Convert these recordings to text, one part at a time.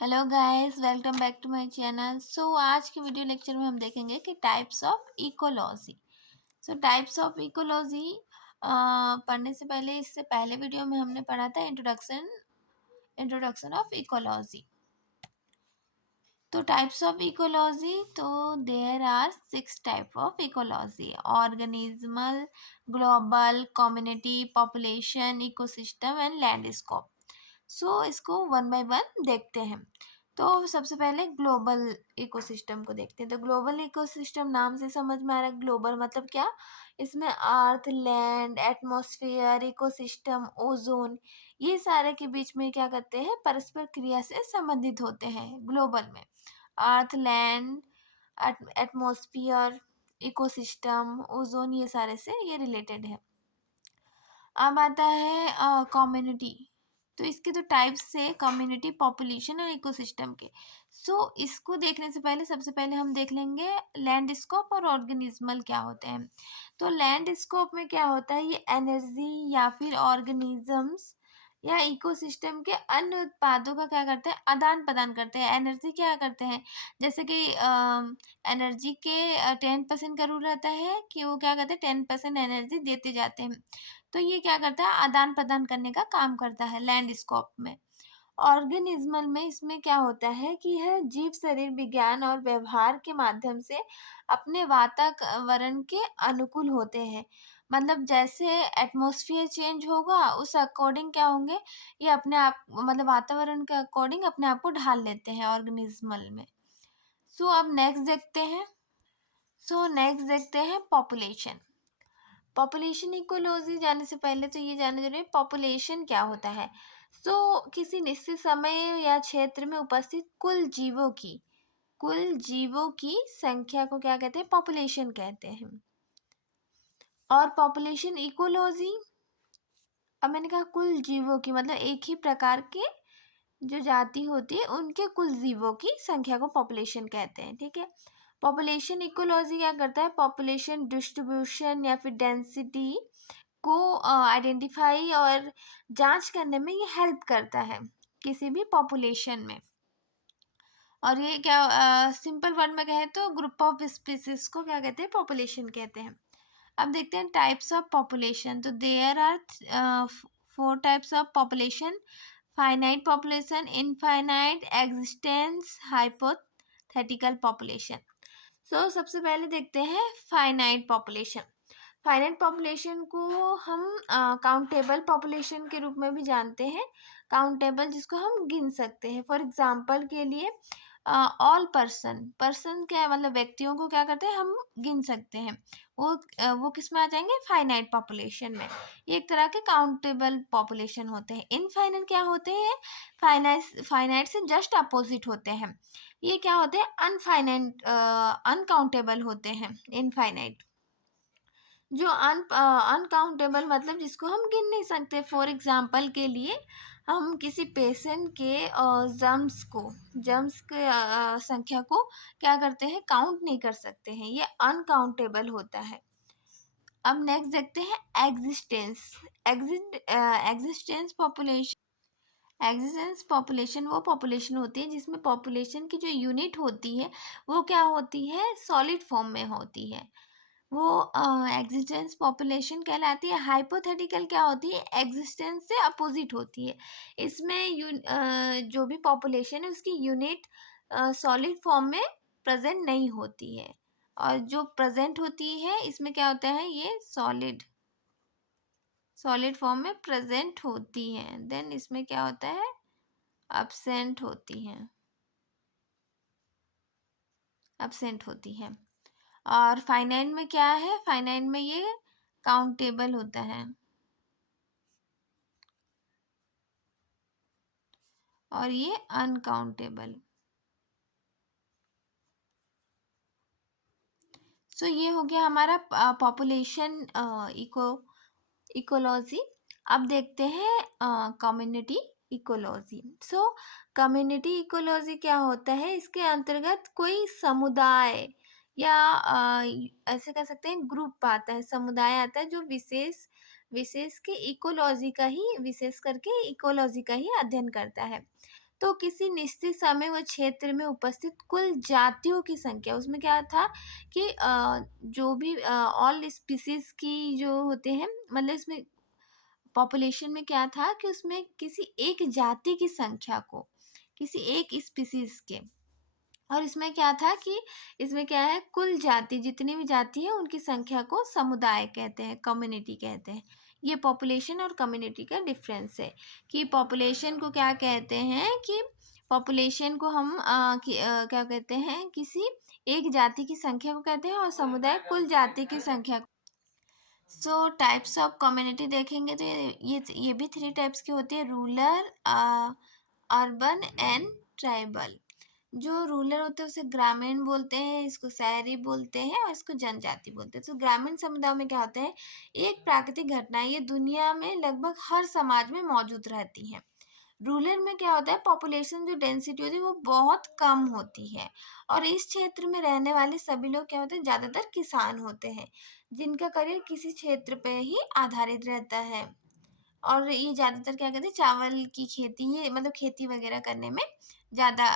Hello guys, welcome back to my channel. आज के video lecture में हम देखेंगे कि types of ecology. Types of ecology पढ़ने से पहले इससे पहले वीडियो में हमने पढ़ा था introduction of ecology. Types of ecology, there are 6 type of ecology: organismal, global, community, population, ecosystem and landscape. इसको वन बाय वन देखते हैं। सबसे पहले ग्लोबल इकोसिस्टम को देखते हैं। ग्लोबल इकोसिस्टम नाम से समझ में आ रहा है। ग्लोबल मतलब क्या? इसमें अर्थ, लैंड, एटमॉस्फेयर, इकोसिस्टम, ओजोन, ये सारे के बीच में क्या करते हैं? परस्पर क्रिया से संबंधित होते हैं ग्लोबल में। अर्थ, लैंड, एटमॉस्फेयर, इकोसिस्टम, ओजोन, ये सारे से ये रिलेटेड है। अब आता है कम्युनिटी। इसके टाइप्स से कम्युनिटी, पॉपुलेशन और इकोसिस्टम के। इसको देखने से पहले सबसे पहले हम देख लेंगे लैंडस्केप और ऑर्गेनिज्मल क्या होते हैं। लैंडस्केप में क्या होता है? ये एनर्जी या फिर ऑर्गेनिजम्स या इकोसिस्टम के अन्य उत्पादों का क्या करते हैं? आदान प्रदान करते हैं। एनर्जी क्या करते हैं? जैसे कि एनर्जी के 10% का रूल रहता है कि वो क्या करते हैं? 10% एनर्जी देते जाते हैं। ये क्या करता है? आदान प्रदान करने का काम करता है लैंडस्केप में। ऑर्गेनिज्मल में इसमें क्या होता है कि यह जीव शरीर विज्ञान और व्यवहार के माध्यम से अपने वातावरण के अनुकूल होते हैं। मतलब जैसे एटमॉस्फेयर चेंज होगा उस अकॉर्डिंग क्या होंगे? ये अपने आप, मतलब वातावरण के अकॉर्डिंग अपने आप को ढाल लेते हैं ऑर्गेनिज्मल में। अब नेक्स्ट देखते हैं पॉपुलेशन। पॉपुलेशन इकोलॉजी जाने से पहले ये जानना जरूरी है पॉपुलेशन क्या होता है। किसी निश्चित समय या क्षेत्र में उपस्थित कुल जीवों की संख्या को क्या कहते हैं? पॉपुलेशन कहते हैं। और पॉपुलेशन इकोलॉजी, अब मैंने कहा कुल जीवों की, मतलब एक ही प्रकार के जो जाति होती है उनके कुल जीवों की संख्या को पॉपुलेशन कहते हैं। ठीक है। पॉपुलेशन इकोलॉजी क्या करता है? पॉपुलेशन डिस्ट्रीब्यूशन या फिर डेंसिटी को आइडेंटिफाई और जांच करने में ये हेल्प करता है किसी भी पॉपुलेशन में। और ये क्या सिंपल वर्ड में कहे तो ग्रुप ऑफ स्पीसीज को क्या कहते हैं? पॉपुलेशन कहते हैं। अब देखते हैं types of population. There are 4 types of population: finite population, infinite, existence, hypothetical population. सबसे पहले देखते हैं फाइनाइट पॉपुलेशन। फाइनाइट पॉपुलेशन को हम काउंटेबल पॉपुलेशन के रूप में भी जानते हैं। काउंटेबल जिसको हम गिन सकते हैं। फॉर एग्जांपल के लिए ऑल पर्सन क्या है? मतलब व्यक्तियों को क्या करते हैं? हम गिन सकते हैं। वो किस में आ जाएंगे? फाइनाइट पॉपुलेशन में। ये एक तरह के काउंटेबल पॉपुलेशन होते हैं। इनफाइनाइट क्या होते हैं? फाइनाइट से जस्ट अपोजिट होते हैं। ये क्या होते हैं? अनकाउंटेबल होते हैं इनफाइनाइट। जो अनकाउंटेबल मतलब जिसको हम गिन नहीं सकते। फॉर एग्जांपल के लिए हम किसी पेशेंट के जम्स के संख्या को क्या करते हैं? काउंट नहीं कर सकते हैं। ये अनकाउंटेबल होता है। अब नेक्स्ट देखते हैं एग्जिस्टेंस पॉपुलेशन वो पॉपुलेशन होती है जिसमें पॉपुलेशन की जो यूनिट होती है वो क्या होती है? सॉलिड फॉर्म में होती है। वो एग्जिस्टेंस पॉपुलेशन कहलाती है। हाइपोथेटिकल क्या होती है? एग्जिस्टेंस से अपोजिट होती है। इसमें जो भी पॉपुलेशन है उसकी यूनिट सॉलिड फॉर्म में प्रेजेंट नहीं होती है। और जो प्रेजेंट होती है इसमें क्या होता है? ये सॉलिड फॉर्म में प्रेजेंट होती है। देन इसमें क्या होता है? अब्सेंट होती है। और फाइनाइट में क्या है? फाइनाइट में ये काउंटेबल होता है और ये अनकाउंटेबल। ये हो गया हमारा पॉपुलेशन इकोलॉजी। अब देखते हैं कम्युनिटी इकोलॉजी। कम्युनिटी इकोलॉजी क्या होता है? इसके अंतर्गत कोई समुदाय या ऐसे कह सकते हैं ग्रुप आता है, समुदाय आता है जो विशेष करके इकोलॉजी का ही अध्ययन करता है। तो किसी निश्चित समय व क्षेत्र में उपस्थित कुल जातियों की संख्या, उसमें क्या था कि जो भी ऑल स्पीसीज की जो होते हैं, मतलब इसमें पॉपुलेशन में क्या था कि उसमें किसी एक जाति की संख्या को, किसी एक स्पीसीज के, और इसमें क्या था कि इसमें क्या है, कुल जाति जितनी भी जाति है उनकी संख्या को समुदाय कहते हैं, कम्युनिटी कहते हैं। ये पॉपुलेशन और कम्युनिटी का डिफरेंस है कि पॉपुलेशन को क्या कहते हैं कि पॉपुलेशन को हम क्या कहते हैं, किसी एक जाति की संख्या को कहते हैं, और समुदाय कुल जाति की संख्या को। सो टाइप्स ऑफ कम्युनिटी देखेंगे तो ये भी थ्री टाइप्स की होती है, रूरल, अर्बन एंड ट्राइबल। जो रूरल होते हैं उसे ग्रामीण बोलते हैं, इसको शहरी बोलते हैं, और इसको जनजाति बोलते हैं। तो ग्रामीण समुदाय में क्या होता है, एक प्राकृतिक घटना है, ये दुनिया में लगभग हर समाज में मौजूद रहती है। रूरल में क्या होता है, पॉपुलेशन जो डेंसिटी होती है वो बहुत कम होती है, और इस क्षेत्र में रहने वाले सभी लोग क्या होते हैं, ज़्यादातर किसान होते हैं, जिनका करियर किसी क्षेत्र पे ही आधारित रहता है। और ये ज़्यादातर क्या कहते हैं, चावल की खेती, ये मतलब खेती वगैरह करने में ज़्यादा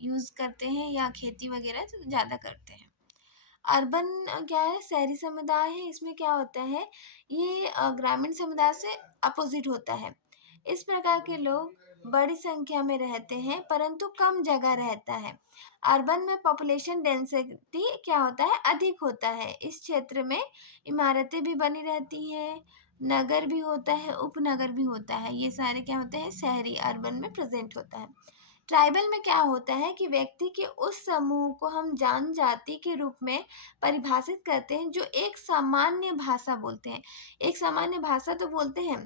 यूज़ करते हैं, या खेती वगैरह ज़्यादा करते हैं। अर्बन क्या है, शहरी समुदाय है, इसमें क्या होता है, ये ग्रामीण समुदाय से अपोजिट होता है। इस प्रकार के लोग बड़ी संख्या में रहते हैं परंतु कम जगह रहता है। अर्बन में पॉपुलेशन डेंसिटी क्या होता है, अधिक होता है, इस क्षेत्र में इमारतें भी बनी रहती हैं, नगर भी होता है, उपनगर भी होता है, ये सारे क्या होते हैं, शहरी अर्बन में प्रेजेंट होता है। ट्राइबल में क्या होता है कि व्यक्ति के उस समूह को हम जनजाति के रूप में परिभाषित करते हैं जो एक सामान्य भाषा बोलते हैं, एक सामान्य भाषा तो बोलते हैं,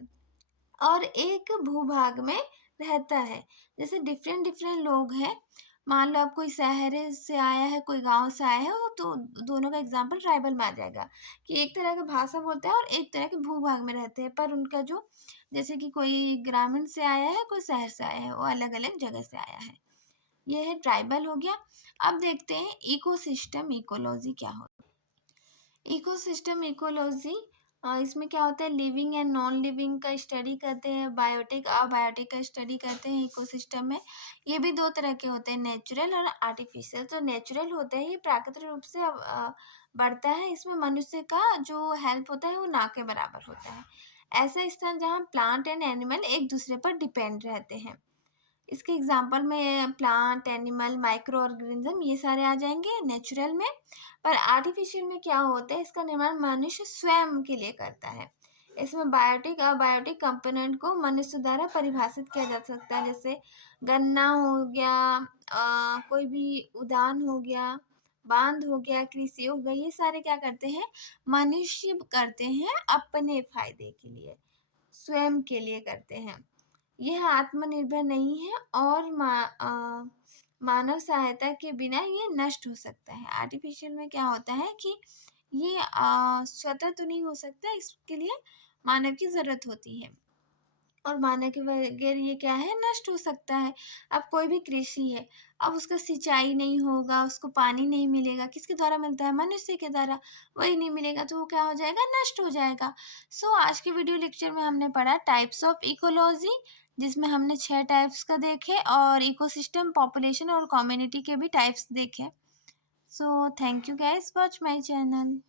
और एक भूभाग में रहता है। जैसे डिफरेंट डिफरेंट लोग हैं, मान लो आप कोई शहर से आया है, कोई गांव से आया है, तो दोनों का एग्जांपल ट्राइबल में आ जाएगा कि एक तरह की भाषा बोलते हैं और एक तरह के भूभाग में रहते हैं, पर उनका जो, जैसे कि कोई ग्रामीण से आया है, कोई शहर से आया है, वो अलग अलग जगह से आया है। ये है ट्राइबल हो गया। अब देखते हैं इकोसिस्टम इकोलॉजी क्या होता है। इकोसिस्टम इकोलॉजी, इसमें क्या होता है, लिविंग एंड नॉन लिविंग का स्टडी करते हैं, बायोटिक अबायोटिक का स्टडी करते हैं इकोसिस्टम में। ये भी दो तरह के होते हैं, नेचुरल और आर्टिफिशियल। तो नेचुरल होता है, ये प्राकृतिक रूप से बढ़ता है, इसमें मनुष्य का जो हेल्प होता है वो ना के बराबर होता है। ऐसा स्थान जहाँ प्लांट एंड एनिमल एक दूसरे पर डिपेंड रहते हैं। इसके एग्जाम्पल में प्लांट, एनिमल, माइक्रो ऑर्गेनिज्म, ये सारे आ जाएंगे नेचुरल में। पर आर्टिफिशियल में क्या होता है, इसका निर्माण मनुष्य स्वयं के लिए करता है। इसमें बायोटिक अबायोटिक कंपोनेंट को मनुष्य द्वारा परिभाषित किया जा सकता है, जैसे गन्ना हो गया, कोई भी उद्यान हो गया, बांध हो गया, कृषि हो गई, ये सारे क्या करते हैं, मनुष्य करते हैं अपने फायदे के लिए, स्वयं के लिए करते हैं। यह आत्मनिर्भर नहीं है और मानव सहायता के बिना ये नष्ट हो सकता है। आर्टिफिशियल में क्या होता है कि ये स्वतः तो नहीं हो सकता, इसके लिए मानव की ज़रूरत होती है, और मानव के बगैर ये क्या है, नष्ट हो सकता है। अब कोई भी कृषि है, अब उसका सिंचाई नहीं होगा, उसको पानी नहीं मिलेगा, किसके द्वारा मिलता है, मनुष्य के द्वारा, वही नहीं मिलेगा तो वो क्या हो जाएगा, नष्ट हो जाएगा। सो आज के वीडियो लेक्चर में हमने पढ़ा टाइप्स ऑफ इकोलॉजी, जिसमें हमने 6 टाइप्स का देखे, और इकोसिस्टम, पॉपुलेशन और कम्युनिटी के भी टाइप्स देखे। So thank you guys, watch my channel.